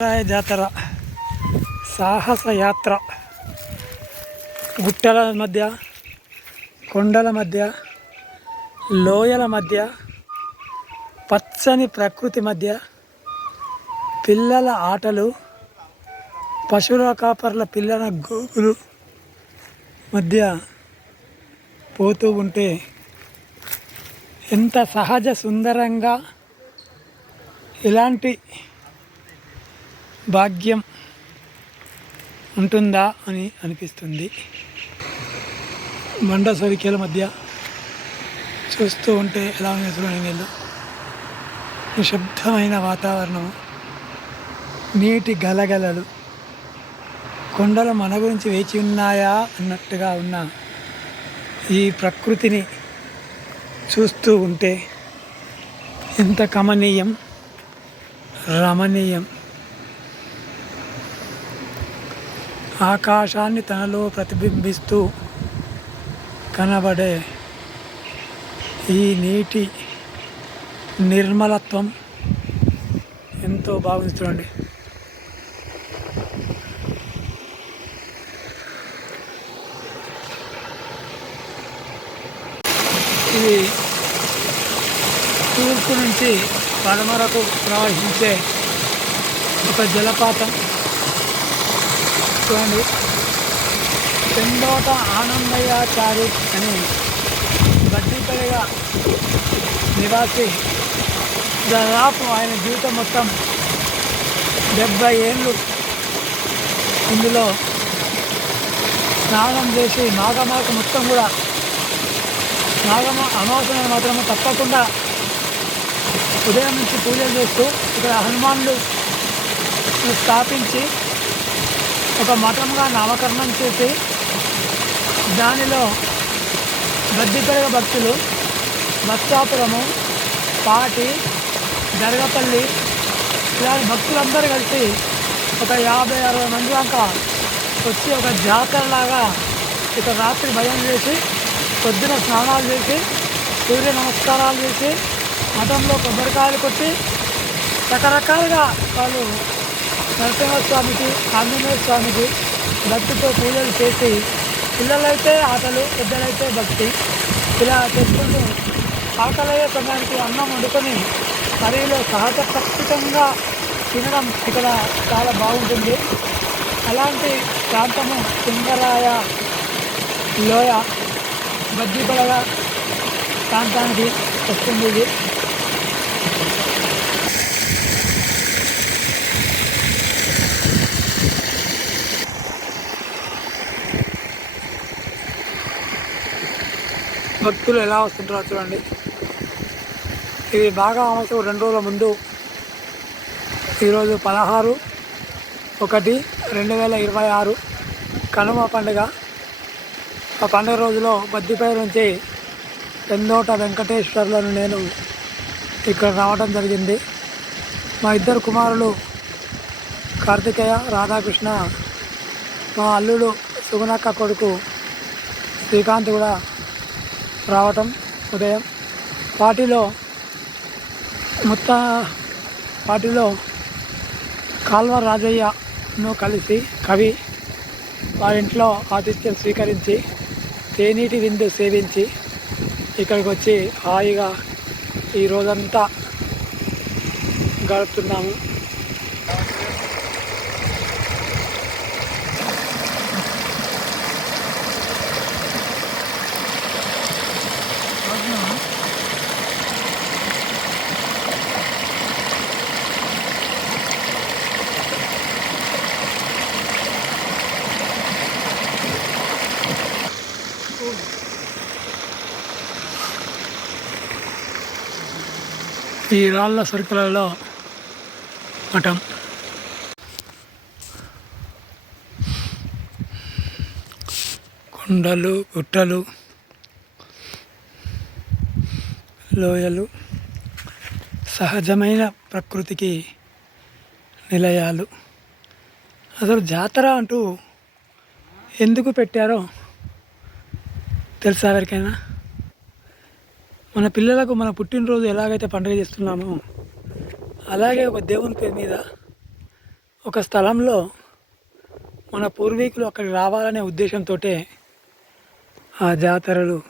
రాయ జాతర సాహస యాత్ర. గుట్టల మధ్య కొండల మధ్య లోయల మధ్య పచ్చని ప్రకృతి మధ్య పిల్లల ఆటలు పశువుల కాపర్ల పిల్లల గోగులు మధ్య పోతూ ఉంటే ఎంత సహజ సుందరంగా ఇలాంటి భాగ్యం ఉంటుందా అని అనిపిస్తుంది. మండ సరికేల మధ్య చూస్తూ ఉంటే ఎలా ఉన్నాయి నీళ్ళు నిశ్శబ్దమైన వాతావరణం నీటి గలగలలు కొండలు మన గురించి వేచి ఉన్నాయా అన్నట్టుగా ఉన్న ఈ ప్రకృతిని చూస్తూ ఉంటే ఎంత కమనీయం రమణీయం ఆకాశాన్ని తనలో ప్రతిబింబిస్తూ కనబడే ఈ నీటి నిర్మలత్వం ఎంతో బాగుంది చూడండి. ఇది తూర్పు నుంచి పడమరకు ప్రవహించే ఒక జలపాతం. చూడండి. పెండోట ఆనందయ్యాచారి అని బడ్డీపల్లిగా నివాసి దాదాపు ఆయన జీవితం మొత్తం డెబ్బై ఏళ్ళు ఇందులో స్నానం చేసి మాఘమాక మొత్తం కూడా నాగమ అమావాస్య మాత్రమే తప్పకుండా ఉదయం నుంచి పూజలు చేస్తూ ఇక్కడ హనుమాన్లు స్థాపించి ఒక మఠంగా నామకరణం చేసి దానిలో గడ్డిపెరగ భక్తులు బత్సాపురము పాటి జరగపల్లి ఇలాంటి భక్తులందరూ కలిసి ఒక యాభై అరవై మంది దాకా వచ్చి ఒక జాతరలాగా ఇక రాత్రి భయం చేసి పొద్దున స్నానాలు చేసి సూర్య నమస్కారాలు చేసి మఠంలో కొబ్బరికాయలు కొట్టి రకరకాలుగా వాళ్ళు నరసింహ స్వామికి ఆంజనేయ స్వామికి భక్తితో పూజలు చేసి పిల్లలైతే ఆటలు పెద్దలైతే భక్తి. ఇలా చేసుకుంటూ ఆకలయ్యే సమయానికి అన్నం వండుకొని కర్రీలో సహజ ఖచ్చితంగా తినడం ఇక్కడ చాలా బాగుంటుంది. అలాంటి ప్రాంతము సింగరాయ లోయ బజ్జిపడగ ప్రాంతానికి వస్తుంది ఇది. భక్తులు ఎలా వస్తుంటారో చూడండి. ఇది బాగా అమావాస్య రెండు రోజుల ముందు. ఈరోజు పదహారు ఒకటి రెండు వేల ఇరవై ఆరు కనుమ పండుగ. ఆ పండుగ రోజులో బద్దిపై నుంచి పెందోట వెంకటేశ్వర్లను నేను ఇక్కడ రావడం జరిగింది. మా ఇద్దరు కుమారులు కార్తికేయ రాధాకృష్ణ మా అల్లుడు సుగుణక్క కొడుకు శ్రీకాంత్ కూడా రావటం ఉదయం. పార్టీలో మొత్త పార్టీలో కాల్వ రాజయ్యను కలిసి కవి వారింట్లో ఆతిథ్యం స్వీకరించి తేనీటి విందు సేవించి ఇక్కడికి వచ్చి హాయిగా ఈ రోజంతా గడుపుతున్నాము. ఈ రాళ్ళ సరుకులలో మఠం కొండలు గుట్టలు లోయలు సహజమైన ప్రకృతికి నిలయాలు. అసలు జాతర అంటూ ఎందుకు పెట్టారో తెలుసా ఎవరికైనా? మన పిల్లలకు మన పుట్టినరోజు ఎలాగైతే పండుగ చేస్తున్నామో అలాగే ఒక దేవుని పేరు మీద ఒక స్థలంలో మన పూర్వీకులు అక్కడికి రావాలనే ఉద్దేశంతో ఆ జాతరలు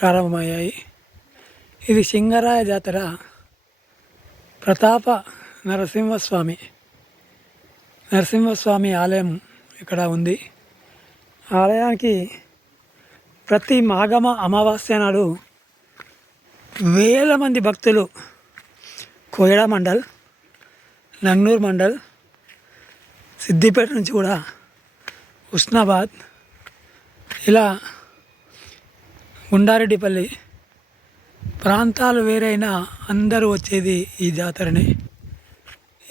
ప్రారంభమయ్యాయి. ఇది సింగరాయ జాతర. ప్రతాప నరసింహస్వామి నరసింహస్వామి ఆలయం ఇక్కడ ఉంది. ఆలయానికి ప్రతి మాఘమ అమావాస్య నాడు వేల మంది భక్తులు కోయడా మండల్ నన్నూరు మండల్ సిద్దిపేట నుంచి కూడా ఉస్నాబాద్ ఇలా గుండారెడ్డిపల్లి ప్రాంతాలు వేరైనా అందరూ వచ్చేది ఈ జాతరనే.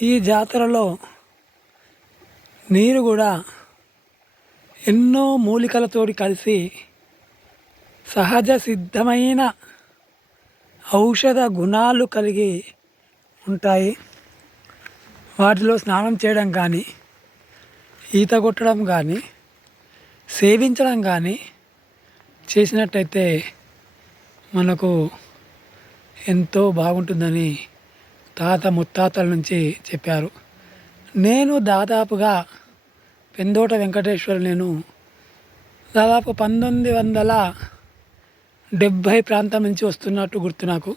ఈ జాతరలో నీరు కూడా ఎన్నో మూలికలతోటి కలిసి సహజ సిద్ధమైన ఔషధ గుణాలు కలిగి ఉంటాయి. వాటిలో స్నానం చేయడం కానీ ఈత కొట్టడం కానీ సేవించడం కానీ చేసినట్టయితే మనకు ఎంతో బాగుంటుందని తాత ముత్తాతల నుంచి చెప్పారు. నేను దాదాపుగా పెందోట వెంకటేశ్వరు నేను దాదాపు పంతొమ్మిది వందల డెబ్భై ప్రాంతం నుంచి వస్తున్నట్టు గుర్తు నాకు.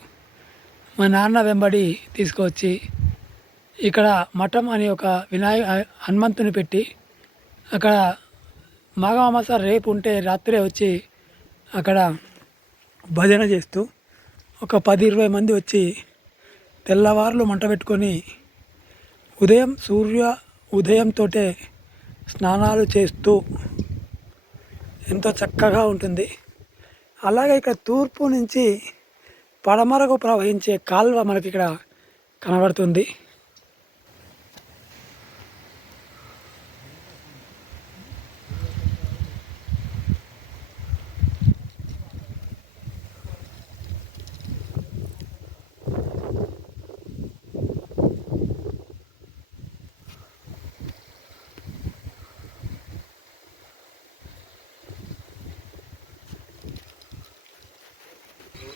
మా నాన్న వెంబడి తీసుకువచ్చి ఇక్కడ మఠం అనే ఒక వినాయ హనుమంతుని పెట్టి అక్కడ మాఘమాస రేపు ఉంటే రాత్రే వచ్చి అక్కడ భజన చేస్తూ ఒక పది ఇరవై మంది వచ్చి తెల్లవారులు మంట పెట్టుకొని ఉదయం సూర్య ఉదయంతో స్నానాలు చేస్తూ ఎంతో చక్కగా ఉంటుంది. అలాగే ఇక్కడ తూర్పు నుంచి పడమరకు ప్రవహించే కాల్వ మనకి ఇక్కడ కనబడుతుంది.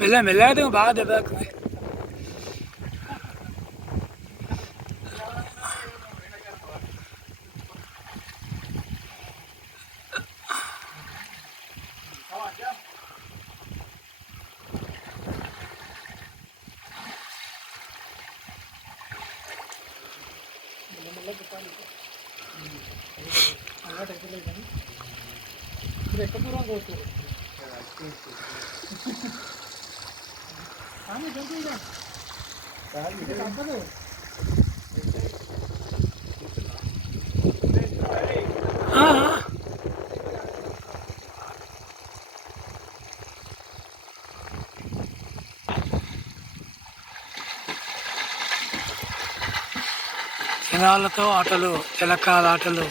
మెల్ల మెల్లగా బాగా దెబ్బ ఇప్పుడు ఎక్కడ దూరం కానీ ఇదే. తప్పదు. ఆటలు తెలకాల ఆటలు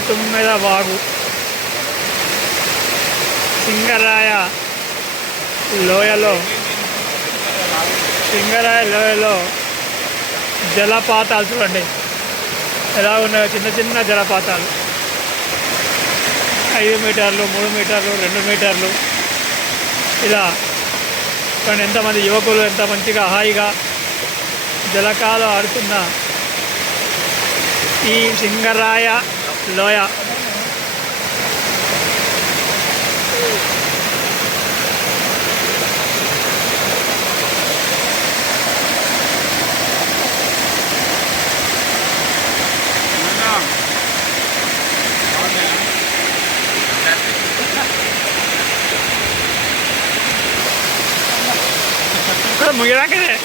తుమ్మెద వాగు. సింగరాయ లోయలో సింగరాయ లోయలో జలపాతాలు చూడండి. ఎలా ఉన్నాయో చిన్న చిన్న జలపాతాలు. ఐదు మీటర్లు మూడు మీటర్లు రెండు మీటర్లు. ఇలా కానీ ఎంతమంది యువకులు ఎంత మంచిగా హాయిగా జలకాలు ఆడుతున్న ఈ సింగరాయ לא היה... 麦だけで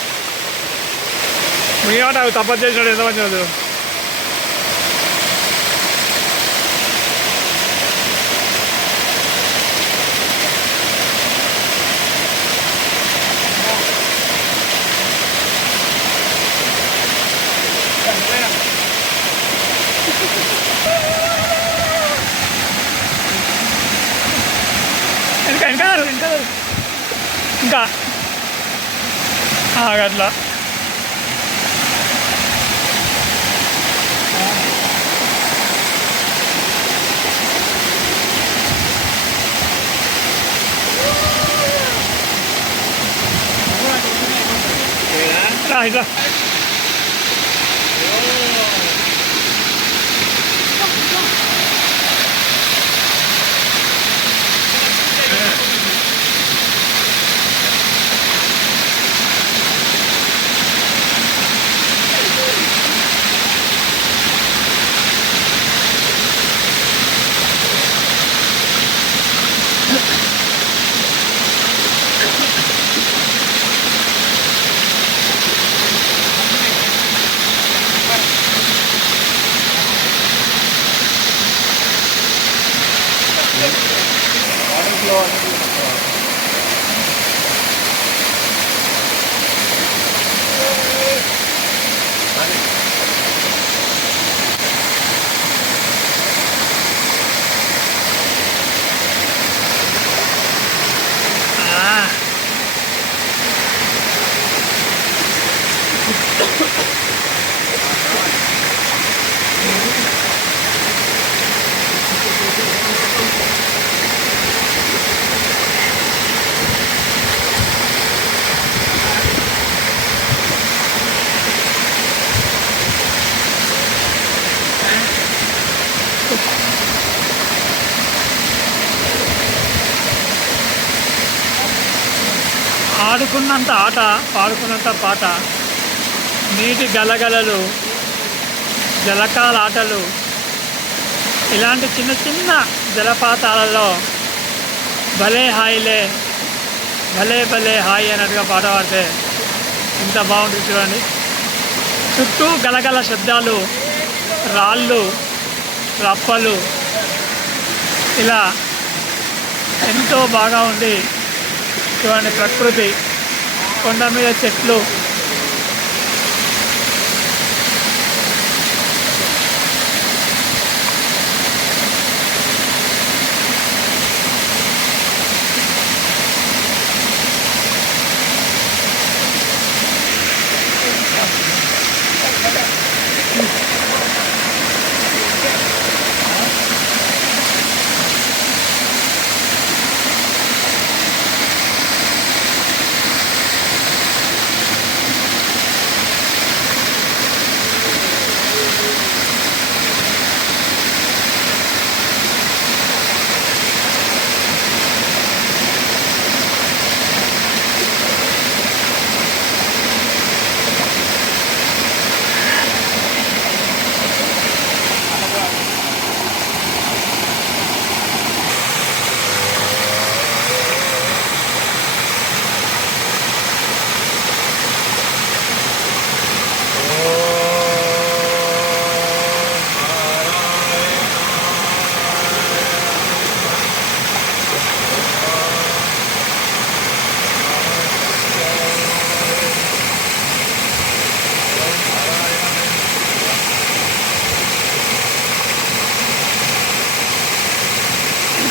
麦わら歌パチでしょレーザーパチなんだよ ఇంకా ఆ, అట్లా రా ఇట్లా ఆడుకున్నంత ఆట పాడుకున్నంత పాట. నీటి గలగలలు జలకాల ఆటలు ఇలాంటి చిన్న చిన్న జలపాతాలలో భలే హాయిలే భలే భలే హాయి అన్నట్టుగా పాట పాడితే ఎంత బాగుంటుంది చూడండి. చుట్టూ గలగల శబ్దాలు రాళ్ళు రప్పలు ఇలా ఎంతో బాగా ఉంది చూడండి ప్రకృతి కొండ మీద చెట్లు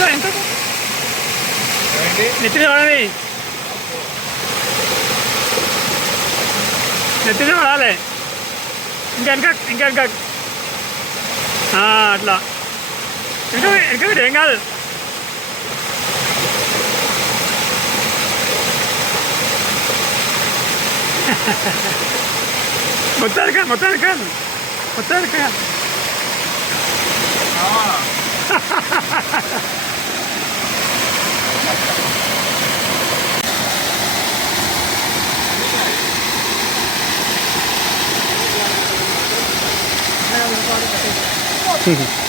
ఇంకా ఎంత నెత్తిన పడాలి నెత్తిన పడాలి ఇంకా ఇంకా ఇంకా ఇంకా ఆ, అట్లా ఇంకా ఇంకా ఏం కాదు మొత్తానికి మొత్తానికి కాదు 谢谢